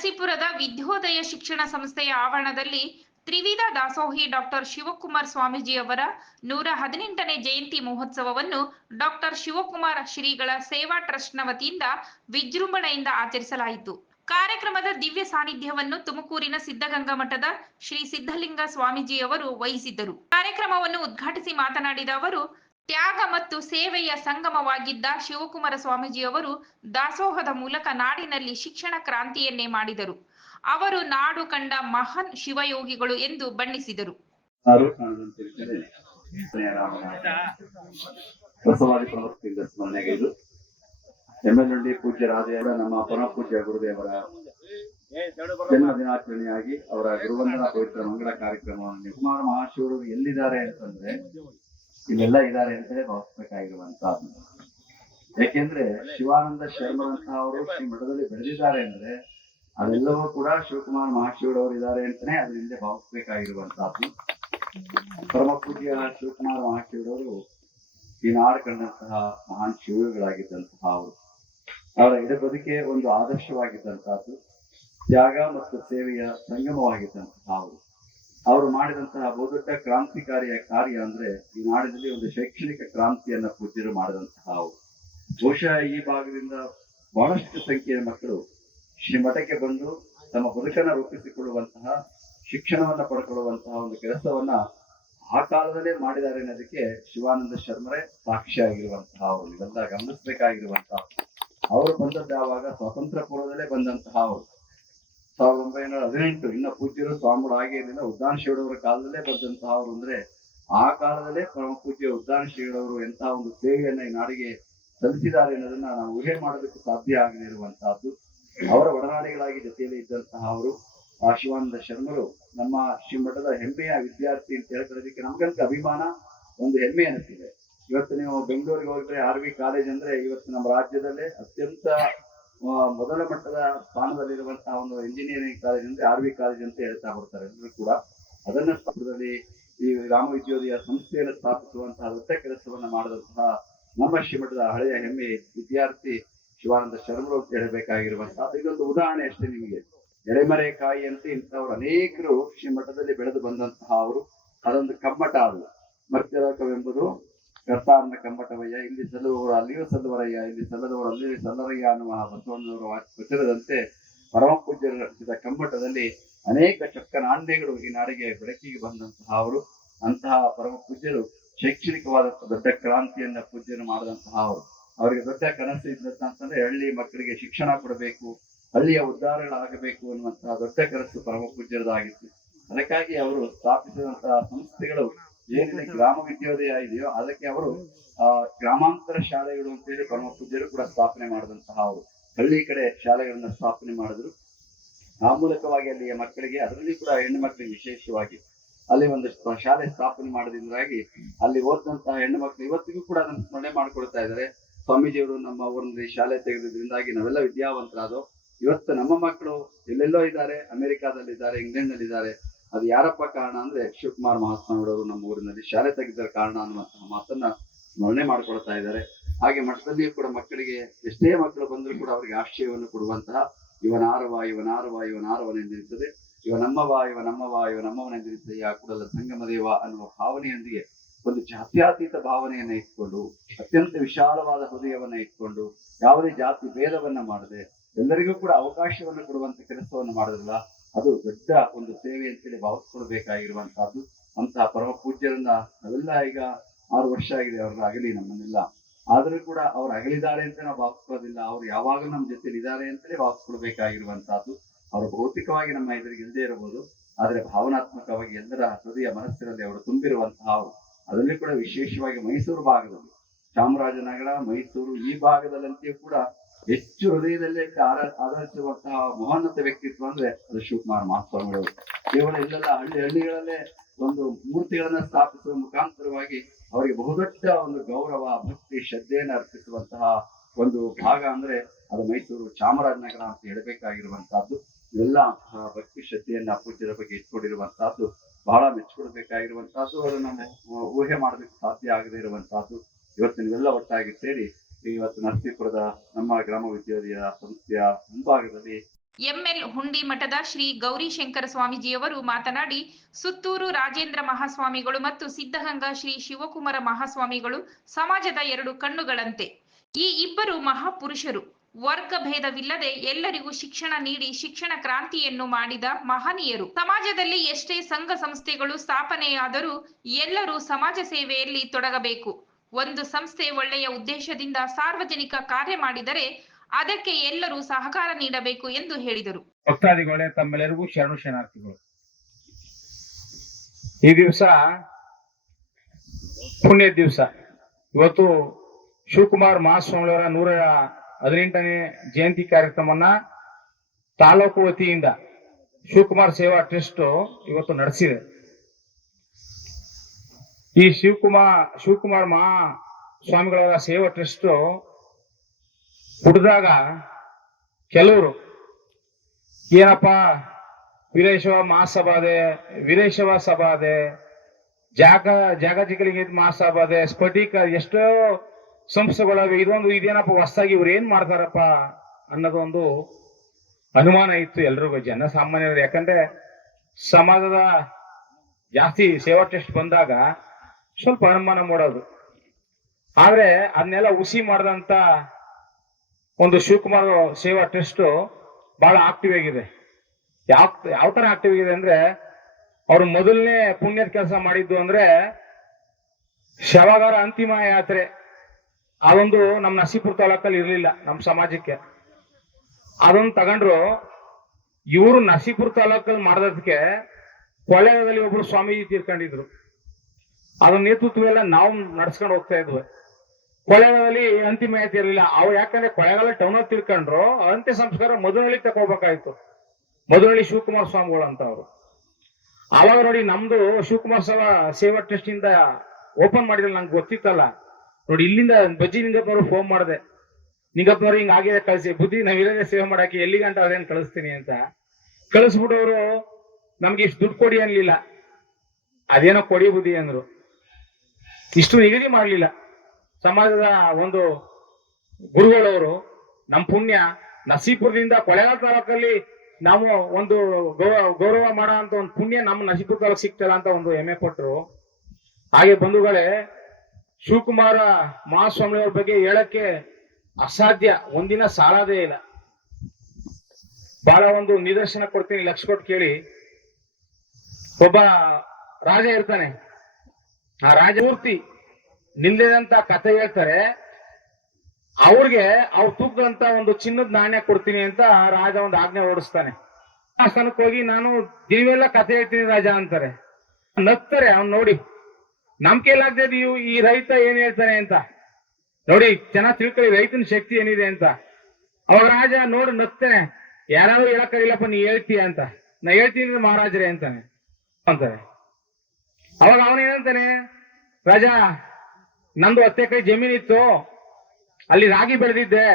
ನರಸೀಪುರದ ವಿದ್ಯೋದಯ ಶಿಕ್ಷಣ ಸಂಸ್ಥೆಯ ಆವರಣದಲ್ಲಿ ತ್ರಿವಿಧ ದಾಸೋಹಿ ಡಾಕ್ಟರ್ ಶಿವಕುಮಾರ್ ಸ್ವಾಮೀಜಿಯವರ ನೂರ ಹದಿನೆಂಟನೇ ಜಯಂತಿ ಮಹೋತ್ಸವವನ್ನು ಡಾಕ್ಟರ್ ಶಿವಕುಮಾರ್ ಶ್ರೀಗಳ ಸೇವಾ ಟ್ರಸ್ಟ್ನ ವತಿಯಿಂದ ವಿಜೃಂಭಣೆಯಿಂದ ಆಚರಿಸಲಾಯಿತು. ಕಾರ್ಯಕ್ರಮದ ದಿವ್ಯ ಸಾನ್ನಿಧ್ಯವನ್ನು ತುಮಕೂರಿನ ಸಿದ್ಧಗಂಗಾ ಮಠದ ಶ್ರೀ ಸಿದ್ಧಲಿಂಗ ಸ್ವಾಮೀಜಿಯವರು ವಹಿಸಿದ್ದರು. ಕಾರ್ಯಕ್ರಮವನ್ನು ಉದ್ಘಾಟಿಸಿ ಮಾತನಾಡಿದ ಅವರು ತ್ಯಾಗ ಮತ್ತು ಸೇವೆಯ ಸಂಗಮವಾಗಿದ್ದ ಶಿವಕುಮಾರ ಸ್ವಾಮೀಜಿಯವರು ದಾಸೋಹದ ಮೂಲಕ ನಾಡಿನಲ್ಲಿ ಶಿಕ್ಷಣ ಕ್ರಾಂತಿಯನ್ನೇ ಮಾಡಿದರು. ಅವರು ನಾಡು ಕಂಡ ಮಹಾನ್ ಶಿವಯೋಗಿಗಳು ಎಂದು ಬಣ್ಣಿಸಿದರು. ಯಾರು ಕಾಣದಂತಿರುತ್ತದೆ ಬಸವಾದಿ ಪ್ರವೃತ್ತಿಯಿಂದ ಸ್ಮರಣೆಗೈದು ಎಮ್ಮೆಲ್ನಳ್ಳಿ ಪೂಜ್ಯ ರಾಜೇಂದ್ರ, ನಮ್ಮ ಪರಮ ಪೂಜ್ಯ ಗುರುದೇವರ ಜನ್ಮ ದಿನಾಚರಣೆಯಾಗಿ ಅವರ ಗುರುವಂದನ ಪವಿತ್ರ ಮಂಗಳ ಕಾರ್ಯಕ್ರಮವನ್ನು ಕುಮಾರ ಮಹಾಶಿವರು ಎಲ್ಲಿದ್ದಾರೆ ಅಂತಂದ್ರೆ ಇಲ್ಲೆಲ್ಲ ಇದ್ದಾರೆ ಹೇಳಿ ಭಾವಿಸ್ಬೇಕಾಗಿರುವಂತಹದ್ದು ಯಾಕೆಂದ್ರೆ ಶಿವಾನಂದ ಶರ್ಮರಂತಹ ಅವರು ಶ್ರೀ ಮಠದಲ್ಲಿ ಬೆಳೆದಿದ್ದಾರೆ ಅಂದ್ರೆ ಅದೆಲ್ಲವೂ ಕೂಡ ಶಿವಕುಮಾರ್ ಮಹಾಶಿವರವರು ಇದ್ದಾರೆ ಅಂತಾನೆ ಅದ್ರ ಹಿಂದೆ ಭಾವಿಸ್ಬೇಕಾಗಿರುವಂತಹದ್ದು ಪರಮ ಪೂಜ್ಯ ಶಿವಕುಮಾರ್ ಮಹಾಶಿವರವರು ಈ ನಾಡು ಕಂಡಂತಹ ಮಹಾನ್ ಶಿವಗಳಾಗಿದ್ದಂತಹ ಅವರು. ಅವರ ಇಡ ಬದುಕೆ ಒಂದು ಆದರ್ಶವಾಗಿದ್ದಂತಹದ್ದು, ತ್ಯಾಗ ಮತ್ತು ಸೇವೆಯ ಸಂಗಮವಾಗಿದ್ದಂತಹ ಅವರು. ಅವರು ಮಾಡಿದಂತಹ ಬಹುದೊಡ್ಡ ಕ್ರಾಂತಿಕಾರಿಯ ಕಾರ್ಯ ಅಂದ್ರೆ ಈ ನಾಡಿನಲ್ಲಿ ಒಂದು ಶೈಕ್ಷಣಿಕ ಕ್ರಾಂತಿಯನ್ನ ಪೂಜ್ಯರು ಮಾಡಿದಂತಹ ಅವರು. ಬಹುಶಃ ಈ ಭಾಗದಿಂದ ಬಹಳಷ್ಟು ಸಂಖ್ಯೆಯ ಮಕ್ಕಳು ಮಠಕ್ಕೆ ಬಂದು ತಮ್ಮ ಬದುಕನ್ನ ರೂಪಿಸಿಕೊಳ್ಳುವಂತಹ, ಶಿಕ್ಷಣವನ್ನ ಪಡ್ಕೊಳ್ಳುವಂತಹ ಒಂದು ಕೆಲಸವನ್ನ ಆ ಕಾಲದಲ್ಲೇ ಮಾಡಿದ್ದಾರೆ ಅನ್ನೋದಕ್ಕೆ ಶಿವಾನಂದ ಶರ್ಮರೇ ಸಾಕ್ಷಿಯಾಗಿರುವಂತಹ ಅವರು. ಇವೆಲ್ಲ ಗಮನಿಸಬೇಕಾಗಿರುವಂತಹ ಅವರು. ಸ್ವಾತಂತ್ರ್ಯ ಪೂರ್ವದಲ್ಲೇ ಬಂದಂತಹ ಅವರು. ಸಾವಿರದ ಒಂಬೈನೂರ ಹದಿನೆಂಟು ಇನ್ನ ಪೂಜ್ಯರು ಸ್ವಾಮಿಗಳು ಹಾಗೆ ಇರಲಿಲ್ಲ ಉದ್ದಾನ ಶಿವಡವರ ಕಾಲದಲ್ಲೇ ಬಂದಂತಹ ಅವರು ಅಂದ್ರೆ ಆ ಕಾಲದಲ್ಲೇ ಪರಮ ಪೂಜ್ಯ ಉದ್ದಾನ ಶಿವಡವರು ಎಂತಹ ಒಂದು ಸೇವೆಯನ್ನ ಈ ನಾಡಿಗೆ ಸಲ್ಲಿಸಿದ್ದಾರೆ ಅನ್ನೋದನ್ನ ನಾವು ಊಹೆ ಮಾಡೋದಕ್ಕೆ ಸಾಧ್ಯ ಆಗದೇ ಇರುವಂತಹದ್ದು ಅವರ ಒಡನಾಡಿಗಳಾಗಿ ಜೊತೆಯಲ್ಲಿ ಇದ್ದಂತಹ ಅವರು ಆ ಶಿವಾನಂದ ಶರ್ಮರು, ನಮ್ಮ ಶ್ರೀಮಠದ ಹೆಮ್ಮೆಯ ವಿದ್ಯಾರ್ಥಿ ಅಂತ ಹೇಳ್ಕೊಳ್ಳೋದಕ್ಕೆ ನಮ್ಗಂತ ಅಭಿಮಾನ ಒಂದು ಹೆಮ್ಮೆ ಅನಿಸ್ತಿದೆ ಇವತ್ತು ನೀವು ಬೆಂಗಳೂರಿಗೆ ಹೋಗಿದ್ರೆ ಆರ್ ವಿ ಕಾಲೇಜ್ ಅಂದ್ರೆ ಇವತ್ತು ನಮ್ಮ ರಾಜ್ಯದಲ್ಲೇ ಅತ್ಯಂತ ಮೊದಲ ಮಟ್ಟದ ಸ್ಥಾನದಲ್ಲಿರುವಂತಹ ಒಂದು ಇಂಜಿನಿಯರಿಂಗ್ ಕಾಲೇಜ್ ಅಂದ್ರೆ ಆರ್ ವಿ ಕಾಲೇಜ್ ಅಂತ ಹೇಳ್ತಾ ಬರ್ತಾರೆ ಎಲ್ಲರೂ ಕೂಡ. ಅದನ್ನ ಸ್ಥಾನದಲ್ಲಿ ಈ ರಾಮ ವಿದ್ಯೋದಯ ಸಂಸ್ಥೆಯನ್ನು ಸ್ಥಾಪಿಸುವಂತಹ ದೊಡ್ಡ ಕೆಲಸವನ್ನ ಮಾಡಿದಂತಹ ನಮ್ಮ ಶ್ರೀಮಠದ ಹಳೆಯ ಹೆಮ್ಮೆ ವಿದ್ಯಾರ್ಥಿ ಶಿವಾನಂದ ಶರ್ಮರು ಅಂತ ಹೇಳಬೇಕಾಗಿರುವಂತಹ ಇದೊಂದು ಉದಾಹರಣೆ ಅಷ್ಟೇ ನಿಮಗೆ. ಎಳೆಮರೆ ಕಾಯಿ ಅಂತ ಇಂಥವ್ರು ಅನೇಕರು ಶ್ರೀಮಠದಲ್ಲಿ ಬೆಳೆದು ಬಂದಂತಹ ಅವರು. ಅದೊಂದು ಕಮ್ಮಟ ಅದು. ಮರ್ತ್ಯಲೋಕವೆಂಬುದು ಕರ್ತಾರನ ಕಂಬಟವಯ್ಯ ಇಲ್ಲಿ ಸಲ್ಲುವವರು ಅಲ್ಲಿಯೂ ಸಲ್ಲುವರಯ್ಯ, ಇಲ್ಲಿ ಸಲ್ಲದವರು ಅಲ್ಲಿಯೂ ಸಲ್ಲರಯ್ಯ ಅನ್ನುವ ಬಸವಣ್ಣನವರ ವಚನದಂತೆ ಪರಮ ಪೂಜ್ಯರು ಕಮ್ಮಟದಲ್ಲಿ ಅನೇಕ ಚಕ್ಕನಾಂಡೆಗಳು ಈ ನಾಡಿಗೆ ಬೆಳಕಿಗೆ ಬಂದಂತಹ ಅವರು, ಅಂತಹ ಪರಮ ಪೂಜ್ಯರು ಶೈಕ್ಷಣಿಕವಾದ ದೊಡ್ಡ ಕ್ರಾಂತಿಯನ್ನ ಪೂಜ್ಯರು ಮಾಡಿದಂತಹ ಅವರು. ಅವರಿಗೆ ದೊಡ್ಡ ಕನಸು ಇದ್ದದ್ದು ಅಂತಂದ್ರೆ ಹಳ್ಳಿ ಮಕ್ಕಳಿಗೆ ಶಿಕ್ಷಣ ಕೊಡಬೇಕು, ಹಳ್ಳಿಯ ಉದ್ಧಾರಗಳಾಗಬೇಕು ಅನ್ನುವಂತಹ ದೊಡ್ಡ ಕನಸು ಪರಮ ಪೂಜ್ಯರದಾಗಿತ್ತು. ಅದಕ್ಕಾಗಿ ಅವರು ಸ್ಥಾಪಿಸಿದಂತಹ ಸಂಸ್ಥೆಗಳು ಏನಿದೆ ಗ್ರಾಮ ವಿದ್ಯೋದಯ ಇದೆಯೋ ಅದಕ್ಕೆ ಅವರು ಗ್ರಾಮಾಂತರ ಶಾಲೆಗಳು ಅಂತೇಳಿ ಪರಮ ಪೂಜ್ಯರು ಕೂಡ ಸ್ಥಾಪನೆ ಮಾಡಿದಂತಹ ಅವರು. ಹಳ್ಳಿ ಕಡೆ ಶಾಲೆಗಳನ್ನ ಸ್ಥಾಪನೆ ಮಾಡಿದ್ರು. ಆ ಮೂಲಕವಾಗಿ ಅಲ್ಲಿಯ ಮಕ್ಕಳಿಗೆ, ಅದರಲ್ಲಿ ಕೂಡ ಹೆಣ್ಣು ಮಕ್ಕಳಿಗೆ ವಿಶೇಷವಾಗಿ ಅಲ್ಲಿ ಒಂದು ಶಾಲೆ ಸ್ಥಾಪನೆ ಮಾಡೋದ್ರಿಂದಾಗಿ ಅಲ್ಲಿ ಓದಿದಂತಹ ಹೆಣ್ಣು ಮಕ್ಕಳು ಇವತ್ತಿಗೂ ಕೂಡ ಅದನ್ನು ಸ್ಮರಣೆ ಮಾಡ್ಕೊಳ್ತಾ ಇದ್ದಾರೆ. ಸ್ವಾಮೀಜಿಯವರು ನಮ್ಮ ಊರಿನಲ್ಲಿ ಶಾಲೆ ತೆಗೆದ್ರಿಂದಾಗಿ ನಾವೆಲ್ಲ ವಿದ್ಯಾವಂತರಾದೋ, ಇವತ್ತು ನಮ್ಮ ಮಕ್ಕಳು ಎಲ್ಲೆಲ್ಲೋ ಇದ್ದಾರೆ, ಅಮೆರಿಕಾದಲ್ಲಿದ್ದಾರೆ ಇಂಗ್ಲೆಂಡ್ ನಲ್ಲಿದ್ದಾರೆ ಅದು ಯಾರಪ್ಪ ಕಾರಣ ಅಂದ್ರೆ ಶಿವಕುಮಾರ್ ಮಹಾಸ್ವಾಮಿಗಳವರು ನಮ್ಮ ಊರಿನಲ್ಲಿ ಶಾಲೆ ತೆಗೆದರ ಕಾರಣ ಅನ್ನುವಂತಹ ಮಾತನ್ನ ಸ್ಮರಣೆ ಮಾಡ್ಕೊಳ್ತಾ ಇದ್ದಾರೆ. ಹಾಗೆ ಮಠದಲ್ಲಿಯೂ ಕೂಡ ಮಕ್ಕಳಿಗೆ ಎಷ್ಟೇ ಮಕ್ಕಳು ಬಂದರೂ ಕೂಡ ಅವರಿಗೆ ಆಶ್ರಯವನ್ನು ಕೊಡುವಂತಹ ಇವನಾರವ ಇವನಾರವ ಇವನಾರವನೆಂದಿರುತ್ತದೆ ಇವ ನಮ್ಮವ ಇವ ನಮ್ಮವ ಇವ ಕೂಡಲ ಸಂಗಮ ದೇವ ಅನ್ನುವ ಭಾವನೆಯೊಂದಿಗೆ ಒಂದು ಜಾತ್ಯಾತೀತ ಭಾವನೆಯನ್ನ ಇಟ್ಕೊಂಡು, ಅತ್ಯಂತ ವಿಶಾಲವಾದ ಹೃದಯವನ್ನ ಇಟ್ಕೊಂಡು, ಯಾವುದೇ ಜಾತಿ ಭೇದವನ್ನ ಮಾಡದೆ ಎಲ್ಲರಿಗೂ ಕೂಡ ಅವಕಾಶವನ್ನು ಕೊಡುವಂತ ಕೆಲಸವನ್ನು ಮಾಡಿದ್ರಲ್ಲ ಅದು ದೊಡ್ಡ ಒಂದು ಸೇವೆ ಅಂತೇಳಿ ಭಾವಿಸ್ಕೊಳ್ಬೇಕಾಗಿರುವಂತಹದ್ದು ಅಂತ ಪರಮ ಪೂಜ್ಯರನ್ನ ನಾವೆಲ್ಲ ಈಗ ಆರು ವರ್ಷ ಆಗಿದೆ ಅವ್ರ ಅಗಲಿ ನಮ್ಮನ್ನೆಲ್ಲ. ಆದರೂ ಕೂಡ ಅವ್ರು ಅಗಲಿದ್ದಾರೆ ಅಂತ ನಾವು ಭಾವಿಸ್ಕೊಳ್ಳೋದಿಲ್ಲ. ಅವ್ರು ಯಾವಾಗಲೂ ನಮ್ಮ ಜೊತೆಲಿ ಇದ್ದಾರೆ ಅಂತಲೇ ಭಾವಿಸ್ಕೊಳ್ಬೇಕಾಗಿರುವಂತಹದ್ದು ಅವರು ಭೌತಿಕವಾಗಿ ನಮ್ಮ ಎದುರಿಗೆ ಇಲ್ಲದೆ ಇರಬಹುದು. ಆದ್ರೆ ಭಾವನಾತ್ಮಕವಾಗಿ ಎಲ್ಲರ ಹೃದಯ ಮನಸ್ಸಿನಲ್ಲಿ ಅವರು ತುಂಬಿರುವಂತಹ ಅವರು. ಅದರಲ್ಲಿ ಕೂಡ ವಿಶೇಷವಾಗಿ ಮೈಸೂರು ಭಾಗದಲ್ಲಿ. ಚಾಮರಾಜನಗರ, ಮೈಸೂರು ಈ ಭಾಗದಲ್ಲಂತೆಯೂ ಕೂಡ ಹೆಚ್ಚು ಹೃದಯದಲ್ಲೇ ಆಧರಿಸಿರುವಂತಹ ಮಹೋನ್ನತ ವ್ಯಕ್ತಿತ್ವ ಅಂದ್ರೆ ಅದು ಶಿವಕುಮಾರ್ ಮಹಾಸ್ವಾಮಿಗಳು. ಕೇವಲ ಇಲ್ಲೆಲ್ಲ ಹಳ್ಳಿ ಹಳ್ಳಿಗಳಲ್ಲೇ ಒಂದು ಮೂರ್ತಿಗಳನ್ನ ಸ್ಥಾಪಿಸುವ ಮುಖಾಂತರವಾಗಿ ಅವರಿಗೆ ಬಹುದೊಡ್ಡ ಒಂದು ಗೌರವ, ಭಕ್ತಿ, ಶ್ರದ್ಧೆಯನ್ನು ಅರ್ಪಿಸುವಂತಹ ಒಂದು ಭಾಗ ಅಂದ್ರೆ ಅದು ಮೈಸೂರು ಚಾಮರಾಜನಗರ ಅಂತ ಹೇಳಬೇಕಾಗಿರುವಂತಹದ್ದು. ಎಲ್ಲ ಭಕ್ತಿ, ಶ್ರದ್ಧೆಯನ್ನ ಪೂಜ್ಯರ ಬಗ್ಗೆ ಇಟ್ಕೊಂಡಿರುವಂತಹದ್ದು. ಬಹಳ ಮೆಚ್ಚಿಕೊಳ್ಬೇಕಾಗಿರುವಂತಹದ್ದು ಅದನ್ನ ಊಹೆ ಮಾಡಬೇಕು ಸಾಧ್ಯ ಆಗದೇ ಇರುವಂತಹದ್ದು. ಇವತ್ತು ನೀವೆಲ್ಲ ಒಟ್ಟಾಗಿ ಸೇರಿ ಇವತ್ತು ನರಸೀಪುರದ ನಮ್ಮ ಗ್ರಾಮ ವಿದ್ಯಾಲಯ ಸಂಸ್ಥೆಯ ಮುಂಭಾಗದಲ್ಲಿ ಎಂಎಲ್ ಹುಂಡಿ ಮಠದ ಶ್ರೀ ಗೌರಿಶಂಕರ ಸ್ವಾಮೀಜಿಯವರು ಮಾತನಾಡಿ, ಸುತ್ತೂರು ರಾಜೇಂದ್ರ ಮಹಾಸ್ವಾಮಿಗಳು ಮತ್ತು ಸಿದ್ಧಗಂಗಾ ಶ್ರೀ ಶಿವಕುಮಾರ ಮಹಾಸ್ವಾಮಿಗಳು ಸಮಾಜದ ಎರಡು ಕಣ್ಣುಗಳಂತೆ. ಈ ಇಬ್ಬರು ಮಹಾಪುರುಷರು. ವರ್ಗ ಭೇದವಿಲ್ಲದೆ ಎಲ್ಲರಿಗೂ ಶಿಕ್ಷಣ ನೀಡಿ ಶಿಕ್ಷಣ ಕ್ರಾಂತಿಯನ್ನು ಮಾಡಿದ ಮಹನೀಯರು. ಸಮಾಜದಲ್ಲಿ ಎಷ್ಟೇ ಸಂಘ ಸಂಸ್ಥೆಗಳು ಸ್ಥಾಪನೆಯಾದರೂ ಎಲ್ಲರೂ ಸಮಾಜ ಸೇವೆಯಲ್ಲಿ ತೊಡಗಬೇಕು. ಒಂದು ಸಂಸ್ಥೆ ಒಳ್ಳೆಯ ಉದ್ದೇಶದಿಂದ ಸಾರ್ವಜನಿಕ ಕಾರ್ಯ ಮಾಡಿದರೆ ಅದಕ್ಕೆ ಎಲ್ಲರೂ ಸಹಕಾರ ನೀಡಬೇಕು ಎಂದು ಹೇಳಿದರು. ಭಕ್ತಾದಿಗಳೇ, ತಮ್ಮೆಲ್ಲರಿಗೂ ಶರಣು ಶರಣಾರ್ಥಿಗಳು. ಈ ದಿವಸ ಪುಣ್ಯ ದಿವಸ. ಇವತ್ತು ಶಿವಕುಮಾರ್ ಮಹಾಸ್ವಾಮಿಯವರ ನೂರ ಹದಿನೆಂಟನೇ ಜಯಂತಿ ಕಾರ್ಯಕ್ರಮವನ್ನ ತಾಲೂಕು ವತಿಯಿಂದ ಶಿವಕುಮಾರ್ ಸೇವಾ ಟ್ರಸ್ಟ್ ಇವತ್ತು ನಡೆಸಿದೆ. ಈ ಶಿವಕುಮಾರ್ ಶಿವಕುಮಾರ್ ಮಹಾ ಸ್ವಾಮಿಗಳವರ ಸೇವಾ ಟ್ರಸ್ಟ್ ಹುಟ್ಟಿದಾಗ ಕೆಲವರು, ಏನಪ್ಪ, ವೀರೇಶವ ಮಹಾಸಭಾದೆ, ವೀರೇಶವ ಸಭಾದೆ, ಜಾಗ ಜಾಗತಿಕಲಿಂಗ ಮಹಾಸಭಾದೆ, ಸ್ಫಟಿಕ, ಎಷ್ಟೋ ಸಂಸ್ಥೆಗಳವೆ ಇದೊಂದು, ಇದೇನಪ್ಪ, ಹೊಸದಾಗಿ ಇವ್ರು ಏನ್ ಮಾಡ್ತಾರಪ್ಪ ಅನ್ನೋದೊಂದು ಅನುಮಾನ ಇತ್ತು ಎಲ್ರಿಗೂ. ಜನ ಸಾಮಾನ್ಯರು ಯಾಕಂದ್ರೆ ಸಮಾಜದ ಜಾಸ್ತಿ ಸೇವಾ ಟೆಸ್ಟ್ ಬಂದಾಗ ಸ್ವಲ್ಪ ಅನುಮಾನ ಮಾಡೋದು. ಆದ್ರೆ ಅದನ್ನೆಲ್ಲ ಹುಸಿ ಮಾಡಿದಂತ ಒಂದು ಶಿವಕುಮಾರ್ ಸೇವಾ ಟ್ರಸ್ಟ್ ಬಹಳ ಆಕ್ಟಿವ್ ಆಗಿದೆ. ಯಾವ ಯಾವ ತರ ಆಕ್ಟಿವ್ ಆಗಿದೆ ಅಂದ್ರೆ ಅವ್ರು ಮೊದಲನೇ ಪುಣ್ಯದ ಕೆಲಸ ಮಾಡಿದ್ದು ಅಂದ್ರೆ ಶವಗಾರ ಅಂತಿಮ ಯಾತ್ರೆ. ಅದೊಂದು ನಮ್ಮ ನಸೀಪುರ ತಾಲೂಕಲ್ಲಿ ಇರ್ಲಿಲ್ಲ ನಮ್ಮ ಸಮಾಜಕ್ಕೆ. ಅದೊಂದು ತಗೊಂಡ್ರು ಇವರು ನಸೀಪುರ ತಾಲೂಕಲ್ಲಿ ಮಾಡೋದಕ್ಕೆ ಕೊಳ್ಳೇಗಾಲದಲ್ಲಿ ಒಬ್ರು ಸ್ವಾಮೀಜಿ ತೀರ್ಕೊಂಡಿದ್ರು. ಅದ್ರ ನೇತೃತ್ವ ಎಲ್ಲ ನಾವು ನಡ್ಸ್ಕೊಂಡು ಹೋಗ್ತಾ ಇದ್ವಿ. ಕೊಳ್ಳೇಗಾಲದಲ್ಲಿ ಅಂತಿಮ ಯಾತ್ರೆ ಇರಲಿಲ್ಲ. ಅವು ಯಾಕಂದ್ರೆ ಕೊಳ್ಳೇಗಾಲ ಟೌನ್ ತಿಳ್ಕೊಂಡ್ರು ಅಂತ್ಯ ಸಂಸ್ಕಾರ ಮಧುನಳ್ಳಿ ತಗೋಬೇಕಾಯ್ತು ಮಧುನಳ್ಳಿ ಶಿವಕುಮಾರ ಸ್ವಾಮಿಗಳು ಅಂತ ಅವರು. ಅವಾಗ ನೋಡಿ ನಮ್ದು ಶಿವಕುಮಾರ್ ಸೇವಾ ಸೇವಾ ಟ್ರಸ್ಟ್ ಇಂದ ಓಪನ್ ಮಾಡಿದ್ರೆ ನಂಗೆ ಗೊತ್ತಿತ್ತಲ್ಲ. ನೋಡಿ ಇಲ್ಲಿಂದ ಬಜ್ಜಿ ನಿಂಗಪ್ಪನವ್ರು ಫೋನ್ ಮಾಡಿದೆ. ನಿಂಗಪ್ಪನವ್ರು ಹಿಂಗ ಆಗಿದೆ ಕಳಿಸಿ, ಬುದ್ಧಿ ನಾವ್ ಇರೋದೇ ಸೇವೆ ಮಾಡಕ್ಕೆ ಎಲ್ಲಿ ಗಂಟ ಅವ್ರೇನ್ ಕಳಿಸ್ತೀನಿ ಅಂತ. ಕಳಿಸ್ಬಿಡೋರು ಅವರು ನಮ್ಗೆ ಇಷ್ಟು ದುಡ್ಡು ಕೊಡಿ ಅನ್ಲಿಲ್ಲ. ಅದೇನೋ ಕೊಡಿ ಬುದ್ಧಿ ಅಂದ್ರು. ಇಷ್ಟು ನಿಗದಿ ಮಾಡಲಿಲ್ಲ. ಸಮಾಜದ ಒಂದು ಗುರುಗಳವರು ನಮ್ಮ ಪುಣ್ಯ ನಸೀಪುರದಿಂದ ಕೊಳೆಗಾಲ ತಾಲೂಕಲ್ಲಿ ನಾವು ಒಂದು ಗೌರವ ಮಾಡೋ ಅಂತ ಒಂದು ಪುಣ್ಯ ನಮ್ಮ ನಸೀಪುರ ತಾಲೂಕು ಸಿಗ್ತಲ್ಲ ಅಂತ ಒಂದು ಹೆಮ್ಮೆ ಪಟ್ಟರು. ಹಾಗೆ ಬಂಧುಗಳೇ, ಶಿವಕುಮಾರ ಮಹಾಸ್ವಾಮಿಯವರ ಬಗ್ಗೆ ಹೇಳಕ್ಕೆ ಅಸಾಧ್ಯ, ಒಂದಿನ ಸಾಲದೇ ಇಲ್ಲ. ಬಹಳ ಒಂದು ನಿದರ್ಶನ ಕೊಡ್ತೀನಿ, ಲಕ್ಷ ಕೊಟ್ಟು ಕೇಳಿ. ಒಬ್ಬ ರಾಜ ಇರ್ತಾನೆ. ಆ ರಾಜಮೂರ್ತಿ ನಿಲ್ಲದಂತ ಕಥೆ ಹೇಳ್ತಾರೆ, ಅವ್ರಿಗೆ ಅವ್ರು ತೂಕದಂತ ಒಂದು ಚಿನ್ನದ ನಾಣ್ಯ ಕೊಡ್ತೀನಿ ಅಂತ ರಾಜ ಒಂದು ಆಜ್ಞೆ ಓಡಿಸ್ತಾನೆ ಆ ಹೋಗಿ ನಾನು ದಿನವೆಲ್ಲ ಕಥೆ ಹೇಳ್ತೀನಿ ರಾಜ ಅಂತಾರೆ. ನಗ್ತಾರೆ, ಅವ್ನ್ ನೋಡಿ, ನಂಬಿಕೆ ಕೈಲಾಗದೆ ನೀವು ಈ ರೈತ ಏನ್ ಹೇಳ್ತಾನೆ ಅಂತ. ನೋಡಿ ಚೆನ್ನಾಗಿ ತಿಳ್ಕೊಳ್ಳಿ, ರೈತನ ಶಕ್ತಿ ಏನಿದೆ ಅಂತ. ಅವಾಗ ರಾಜ ನೋಡಿ ನಗ್ತಾನೆ, ಯಾರಾದ್ರೂ ಹೇಳಕ್ಕಾಗಿಲ್ಲಪ್ಪ, ನೀ ಹೇಳ್ತೀಯ ಅಂತ. ನಾ ಹೇಳ್ತೀನಿ ಮಹಾರಾಜರೇ ಅಂತಾನೆ. ಅಂತಾರೆ. ಅವಾಗ ಅವನೇನಂತಾನೆ ರಾಜ, ನಂದು ಹತ್ತೆ ಕೈ ಜಮೀನಿತ್ತು, ಅಲ್ಲಿ ರಾಗಿ ಬೆಳೆದಿದ್ದೆ.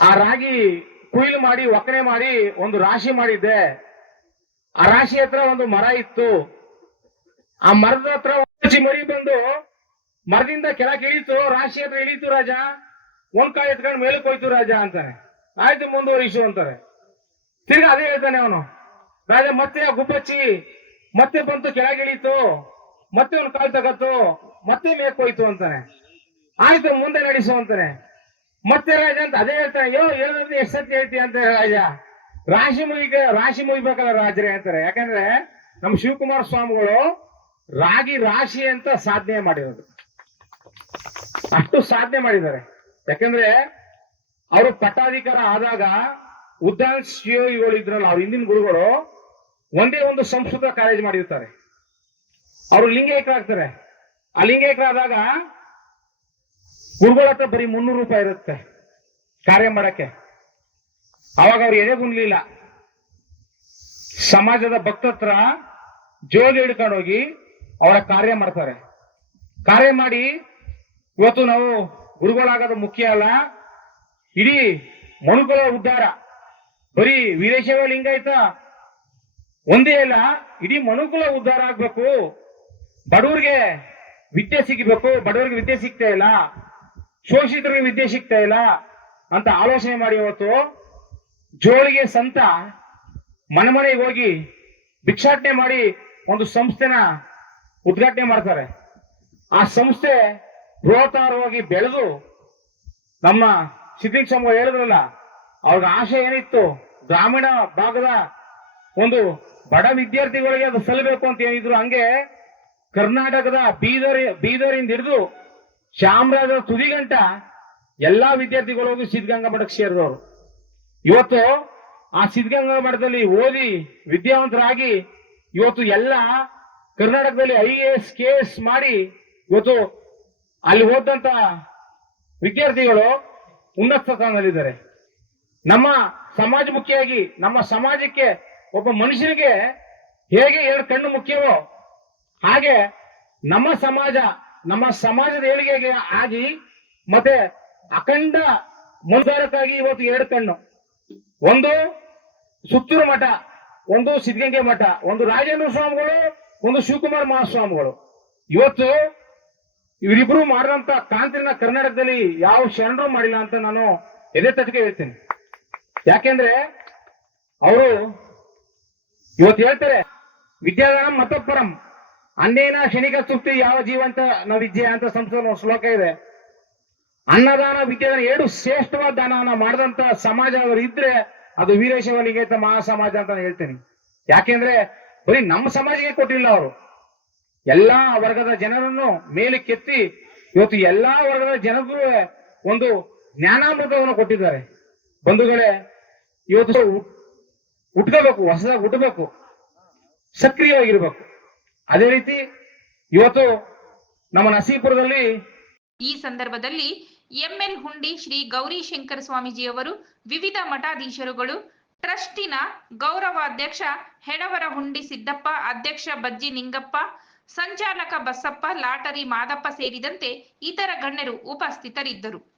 ಆ ರಾಗಿ ಕುಯ್ಲು ಮಾಡಿ, ಒಕ್ಕಣೆ ಮಾಡಿ ಒಂದು ರಾಶಿ ಮಾಡಿದ್ದೆ. ಆ ರಾಶಿ ಹತ್ರ ಒಂದು ಮರ ಇತ್ತು. ಆ ಮರದ ಹತ್ರ ಮರಿ ಬಂದು ಮರದಿಂದ ಕೆಳಗೆ ಇಳಿತು, ರಾಶಿ ಹತ್ರ ಇಳೀತು ರಾಜ. ಒಂದ್ ಕಾಯಿ ಎತ್ಕೊಂಡು ಮೇಲಕ್ಕೆ ಹೋಯ್ತು ರಾಜ ಅಂತಾನೆ. ಆಯ್ತು, ಮುಂದುವರಿಸು ಅಂತಾರೆ. ತಿರ್ಗಾ ಅದೇ ಹೇಳ್ತಾನೆ ಅವನು. ರಾಜ, ಮತ್ತೆ ಗುಬ್ಬಚ್ಚಿ ಮತ್ತೆ ಬಂತು, ಕೆಳಗೆ ಇಳೀತು, ಮತ್ತೆ ಒಂದು ಕಾಲು ತಗತ್ತು, ಮತ್ತೆ ಮೇಕ್ ಹೋಯ್ತು ಅಂತಾನೆ. ಆಯ್ತು, ಮುಂದೆ ನಡೆಸು ಅಂತಾನೆ. ಮತ್ತೆ ರಾಜ ಅಂತ ಅದೇ ಹೇಳ್ತಾನೆ, ಯೋ, ಹೇಳೋದ್ರೆ ಎಷ್ಟು ಸತಿ ಹೇಳ್ತೀಯ ಅಂತ ರಾಜ. ರಾಶಿ ಮುಗಿಗ ರಾಶಿ ಮುಗಿಬೇಕಲ್ಲ ರಾಜರೇ ಅಂತಾರೆ. ಯಾಕಂದ್ರೆ ನಮ್ಮ ಶಿವಕುಮಾರ ಸ್ವಾಮಿಗಳು ರಾಗಿ ರಾಶಿ ಅಂತ ಸಾಧನೆ ಮಾಡಿರೋದು. ಅಷ್ಟು ಸಾಧನೆ ಮಾಡಿದ್ದಾರೆ. ಯಾಕಂದ್ರೆ ಅವರು ಪಟ್ಟಾಧಿಕಾರ ಆದಾಗ ಉದ್ದಾನ ಶಿವಗಳು ಇದ್ರಲ್ಲ, ಅವ್ರ ಹಿಂದಿನ ಗುರುಗಳು ಒಂದೇ ಒಂದು ಸಂಸ್ಕೃತ ಕಾಲೇಜ್ ಮಾಡಿರ್ತಾರೆ. ಅವರು ಲಿಂಗೈಕ್ಯರಾಗ್ತಾರೆ ಆ ಲಿಂಗೈಕ್ಯರಾದಾಗ ಗುರುಗಳ ಹತ್ರ ಬರೀ ಮುನ್ನೂರು ರೂಪಾಯಿ ಇರುತ್ತೆ ಕಾರ್ಯ ಮಾಡಕ್ಕೆ. ಅವಾಗ ಅವ್ರು ಎದೆಗುನ್ಲಿಲ್ಲ ಸಮಾಜದ ಭಕ್ತತ್ರ ಜೋಲಿ ಹಿಡ್ಕೊಂಡು ಹೋಗಿ ಅವರ ಕಾರ್ಯ ಮಾಡ್ತಾರೆ. ಕಾರ್ಯ ಮಾಡಿ ಇವತ್ತು ನಾವು ಗುರುಗಳಾಗೋದು ಮುಖ್ಯ ಅಲ್ಲ. ಇಡೀ ಮನುಕುಲ ಉದ್ಧಾರ. ಬರೀ ವೀರೇಶವ ಲಿಂಗಾಯತ ಒಂದೇ ಇಲ್ಲ ಇಡೀ ಮನುಕುಲ ಉದ್ಧಾರ ಆಗ್ಬೇಕು. ಬಡವರಿಗೆ ವಿದ್ಯೆ ಸಿಗಬೇಕು. ಬಡವರಿಗೆ ವಿದ್ಯೆ ಸಿಗ್ತಾ ಇಲ್ಲ. ಶೋಷಿತರಿಗೆ ವಿದ್ಯೆ ಸಿಗ್ತಾ ಇಲ್ಲ ಅಂತ ಆಲೋಚನೆ ಮಾಡಿ ಇವತ್ತು ಜೋಳಿಗೆ ಸಂತ ಮನೆ ಮನೆಗೆ ಹೋಗಿ ಭಿಕ್ಷಾಟನೆ ಮಾಡಿ ಒಂದು ಸಂಸ್ಥೆನ ಉದ್ಘಾಟನೆ ಮಾಡ್ತಾರೆ. ಆ ಸಂಸ್ಥೆ ಬೃಹತ್ತಾರವಾಗಿ ಬೆಳೆದು ನಮ್ಮ ಸಿದ್ದಿಕ್ ಸಮೂಹ ಹೇಳಿದ್ರಲ್ಲ, ಅವ್ರಿಗೆ ಆಶೆ ಏನಿತ್ತು, ಗ್ರಾಮೀಣ ಭಾಗದ ಒಂದು ಬಡ ವಿದ್ಯಾರ್ಥಿಗಳಿಗೆ ಅದು ಸಲ್ಲಬೇಕು ಅಂತ ಏನಿದ್ರು ಹಂಗೆ ಕರ್ನಾಟಕದ ಬೀದರ್ ಬೀದರಿಂದ ಹಿಡಿದು ಚಾಮರಾಜ ತುದಿಗಂಟ ಎಲ್ಲಾ ವಿದ್ಯಾರ್ಥಿಗಳು ಹೋಗಿ ಸಿದ್ಧಗಂಗಾ ಮಠಕ್ಕೆ ಸೇರಿದವರು. ಇವತ್ತು ಆ ಸಿದ್ಧಗಂಗಾ ಮಠದಲ್ಲಿ ಓದಿ ವಿದ್ಯಾವಂತರಾಗಿ ಇವತ್ತು ಎಲ್ಲ ಕರ್ನಾಟಕದಲ್ಲಿ I A S K S ಮಾಡಿ ಇವತ್ತು ಅಲ್ಲಿ ಹೋದಂತ ವಿದ್ಯಾರ್ಥಿಗಳು ಉನ್ನತ ಸ್ಥಾನದಲ್ಲಿದ್ದಾರೆ. ನಮ್ಮ ಸಮಾಜಮುಖಿಯಾಗಿ ನಮ್ಮ ಸಮಾಜಕ್ಕೆ ಒಬ್ಬ ಮನುಷ್ಯನಿಗೆ ಹೇಗೆ ಎರಡು ಕಣ್ಣು ಮುಖ್ಯವೋ ಹಾಗೆ ನಮ್ಮ ಸಮಾಜ, ನಮ್ಮ ಸಮಾಜದ ಏಳಿಗೆಗೆ ಆಗಿ ಮತ್ತೆ ಅಖಂಡ ಮುಂದಾರಕ್ಕಾಗಿ ಇವತ್ತು ಎರಡು ಕಣ್ಣು. ಒಂದು ಸುತ್ತೂರು ಮಠ, ಒಂದು ಸಿದ್ಧಗಂಗೆ ಮಠ, ಒಂದು ರಾಜೇಂದ್ರ ಸ್ವಾಮಿಗಳು, ಒಂದು ಶಿವಕುಮಾರ್ ಮಹಾಸ್ವಾಮಿಗಳು. ಇವತ್ತು ಇವರಿಬ್ರು ಮಾಡಿದಂತ ಕಾಂತಿನ ಕರ್ನಾಟಕದಲ್ಲಿ ಯಾವ ಶರಣರು ಮಾಡಿಲ್ಲ ಅಂತ ನಾನು ಎದೆ ತಟ್ಟಿಗೆ ಹೇಳ್ತೀನಿ. ಯಾಕೆಂದ್ರೆ ಅವರು ಇವತ್ತು ಹೇಳ್ತಾರೆ ವಿದ್ಯಾದಾನ ಮತಪರಂ. ಅನ್ನೇನ ಶನಿಕ ಸುಪ್ತಿ ಯಾವ ಜೀವಂತ ನ ವಿದ್ಯೆ ಅಂತ ಸಂಸ್ಕೃತ ಶ್ಲೋಕ ಇದೆ. ಅನ್ನದಾನ ವಿದ್ಯಾದಾನ ಎರಡು ಶ್ರೇಷ್ಠವಾದ ದಾನವನ್ನ ಮಾಡಿದಂತ ಸಮಾಜ ಅವರು ಇದ್ರೆ ಅದು ವೀರಶೈವ ಮಹಾ ಸಮಾಜ ಅಂತ ಹೇಳ್ತೀನಿ. ಯಾಕೆಂದ್ರೆ ಬರೀ ನಮ್ಮ ಸಮಾಜಕ್ಕೆ ಕೊಟ್ಟಿಲ್ಲ ಅವರು. ಎಲ್ಲಾ ವರ್ಗದ ಜನರನ್ನು ಮೇಲೆ ಕೆತ್ತಿ ಇವತ್ತು ಎಲ್ಲಾ ವರ್ಗದ ಜನಗೂ ಒಂದು ಜ್ಞಾನಾಮೃತವನ್ನು ಕೊಟ್ಟಿದ್ದಾರೆ. ಬಂಧುಗಳೇ, ಇವತ್ತು ಹುಟ್- ಹುಟ್ಕೋಬೇಕು, ಹೊಸದಾಗಿ ಹುಟ್ಟಬೇಕು ಸಕ್ರಿಯವಾಗಿರ್ಬೇಕು. ಅದೇ ರೀತಿ ಇವತ್ತು ನಮ್ಮ ನಸೀಪುರದಲ್ಲಿ ಈ ಸಂದರ್ಭದಲ್ಲಿ ಎಂಎಲ್ ಹುಂಡಿ ಶ್ರೀ ಗೌರಿಶಂಕರ ಸ್ವಾಮೀಜಿಯವರು ವಿವಿಧ ಮಠಾಧೀಶರುಗಳು, ಟ್ರಸ್ಟಿನ ಗೌರವಾಧ್ಯಕ್ಷ ಹೆಡವರ ಹುಂಡಿ ಸಿದ್ದಪ್ಪ, ಅಧ್ಯಕ್ಷ ಬಜ್ಜಿ ನಿಂಗಪ್ಪ, ಸಂಚಾಲಕ ಬಸಪ್ಪ, ಲಾಟರಿ ಮಾದಪ್ಪ ಸೇರಿದಂತೆ ಇತರ ಗಣ್ಯರು ಉಪಸ್ಥಿತರಿದ್ದರು.